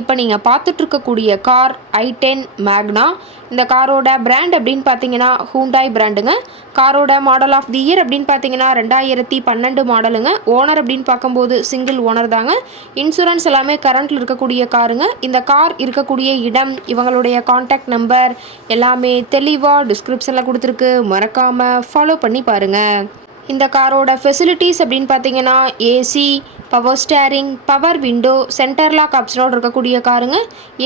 இப்போ நீங்கள் பார்த்துட்ருக்கக்கூடிய கார் ஐ டென் மேக்னா இந்த காரோட பிராண்ட் அப்படின்னு பார்த்தீங்கன்னா ஹூண்டாய் பிராண்டுங்க காரோட மாடல் ஆஃப் தி இயர் அப்படின்னு பார்த்தீங்கன்னா ரெண்டாயிரத்தி பன்னெண்டு மாடலுங்க ஓனர் அப்படின்னு பார்க்கும்போது சிங்கிள் ஓனர் தாங்க. இன்சூரன்ஸ் எல்லாமே கரண்ட்டில் இருக்கக்கூடிய காருங்க. இந்த கார் இருக்கக்கூடிய இடம் இவங்களுடைய காண்டாக்ட் நம்பர் எல்லாமே தெளிவாக டிஸ்கிரிப்ஷனில் கொடுத்துருக்கு. மறக்காமல் ஃபாலோ பண்ணி பாருங்கள் இந்த காரோட ஃபெசிலிட்டிஸ் அப்படின்னு பார்த்தீங்கன்னா AC power steering power window centre lock ஆப்ஷனோடு இருக்கக்கூடிய காருங்க.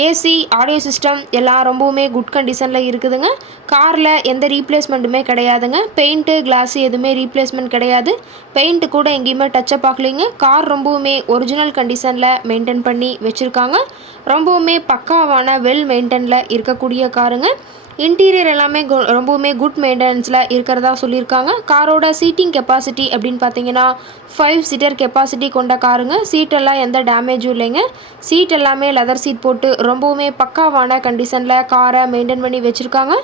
ஏசி ஆடியோ சிஸ்டம் எல்லாம் ரொம்பவுமே குட் கண்டிஷனில் இருக்குதுங்க. காரில் எந்த ரீப்ளேஸ்மெண்ட்டுமே கிடையாதுங்க. பெயிண்ட்டு கிளாஸு எதுவுமே ரீப்ளேஸ்மெண்ட் கிடையாது. பெயிண்ட்டு கூட எங்கேயுமே டச்சப் ஆகலைங்க. கார் ரொம்பவுமே ஒரிஜினல் கண்டிஷனில் மெயின்டைன் பண்ணி வச்சுருக்காங்க. ரொம்பவுமே பக்காவான வெல் மெயின்டெனில் இருக்கக்கூடிய காருங்க. இன்டீரியர் எல்லாமே கு- ரொம்பவுமே குட் மெயின்டெனன்ஸில் இருக்கிறதா சொல்லியிருக்காங்க. காரோட சீட்டிங் கெப்பாசிட்டி அப்படின்னு பார்த்தீங்கன்னா ஃபைவ் சீட்டர் கெப்பாசிட்டி கொண்ட காருங்க. சீட்டெல்லாம் எந்த டேமேஜும் இல்லைங்க. சீட் எல்லாமே லெதர் சீட் போட்டு ரொம்பவுமே பக்காவான கண்டிஷனில் காரை மெயின்டைன் பண்ணி வச்சுருக்காங்க.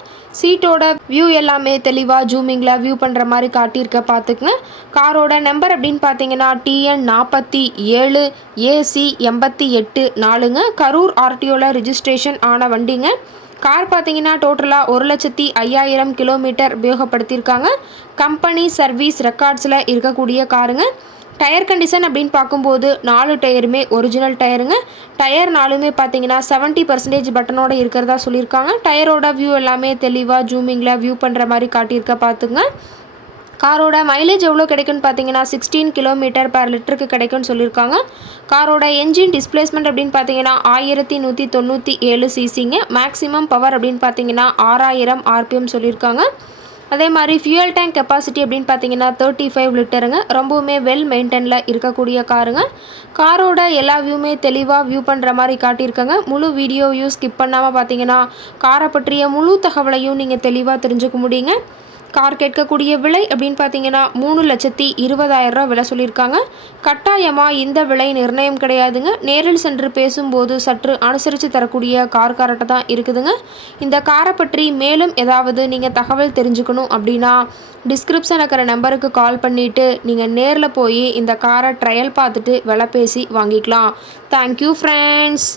சீட்டோட வியூ எல்லாமே தெளிவாக ஜூமிங்கில் வியூ பண்ணுற மாதிரி காட்டியிருக்க பார்த்துக்குங்க காரோட நம்பர் அப்படின்னு பார்த்தீங்கன்னா டிஎன் நாற்பத்தி ஏழு ஏசி எண்பத்தி எட்டு நாலுங்க. கரூர் ஆர்டிஓவில் ரிஜிஸ்ட்ரேஷன் ஆன வண்டிங்க. கார் பார்த்தீங்கன்னா டோட்டலாக ஒரு லட்சத்தி ஐயாயிரம் கிலோமீட்டர் உபயோகப்படுத்தியிருக்காங்க. கம்பெனி சர்வீஸ் ரெக்கார்ட்ஸில் இருக்கக்கூடிய காருங்க. டயர் கண்டிஷன் அப்படின்னு பார்க்கும்போது நாலு டயருமே ஒரிஜினல் டயருங்க. டயர் நாலுமே பார்த்தீங்கன்னா செவன்ட்டி பர்சன்டேஜ் பட்டனோட இருக்கிறதா சொல்லியிருக்காங்க. டயரோட வியூ எல்லாமே தெளிவாக ஜூமிங்கில் வியூ பண்ணுற மாதிரி காட்டியிருக்க பார்த்துங்க. காரோட மைலேஜ் எவ்வளோ கிடைக்கும்னு பார்த்தீங்கன்னா சிக்ஸ்டீன் கிலோமீட்டர் பர் லிட்டருக்கு கிடைக்கும்னு சொல்லியிருக்காங்க. காரோட என்ஜின் டிஸ்பிளேஸ்மெண்ட் அப்படின்னு பார்த்தீங்கன்னா ஆயிரத்தி நூற்றி தொண்ணூற்றி ஏழு சிசிங்க மேக்ஸிமம் பவர் அப்படின்னு பார்த்தீங்கன்னா ஆறாயிரம் ஆர்பிஎம் சொல்லியிருக்காங்க. அதே மாதிரி ஃபியூயல் டேங்க் கெப்பாசிட்டி அப்படின்னு பார்த்தீங்கன்னா தேர்ட்டி ஃபைவ் லிட்டருங்க ரொம்பவுமே வெல் மெயின்டெனில் இருக்கக்கூடிய காருங்க. காரோட எல்லா வியூமே தெளிவாக வியூ பண்ணுற மாதிரி காட்டியிருக்காங்க. முழு வீடியோவையும் ஸ்கிப் பண்ணாமல் பார்த்தீங்கன்னா காரை பற்றிய முழு தகவலையும் நீங்கள் தெளிவாக தெரிஞ்சுக்க முடியுங்க. கார் கேட்கக்கூடிய விலை அப்படின்னு பார்த்தீங்கன்னா மூணு லட்சத்தி இருபதாயிரரூபா விலை சொல்லியிருக்காங்க. கட்டாயமாக இந்த விலை நிர்ணயம் கிடையாதுங்க. நேரில் சென்று பேசும்போது சற்று அனுசரித்து தரக்கூடிய கார் காரட்ட தான் இருக்குதுங்க. இந்த காரை பற்றி மேலும் ஏதாவது நீங்கள் தகவல் தெரிஞ்சுக்கணும் அப்படின்னா டிஸ்கிரிப்ஷன் இருக்கிற நம்பருக்கு கால் பண்ணிவிட்டு நீங்கள் நேரில் போய் இந்த காரை ட்ரையல் பார்த்துட்டு விலை பேசி வாங்கிக்கலாம். Thank you friends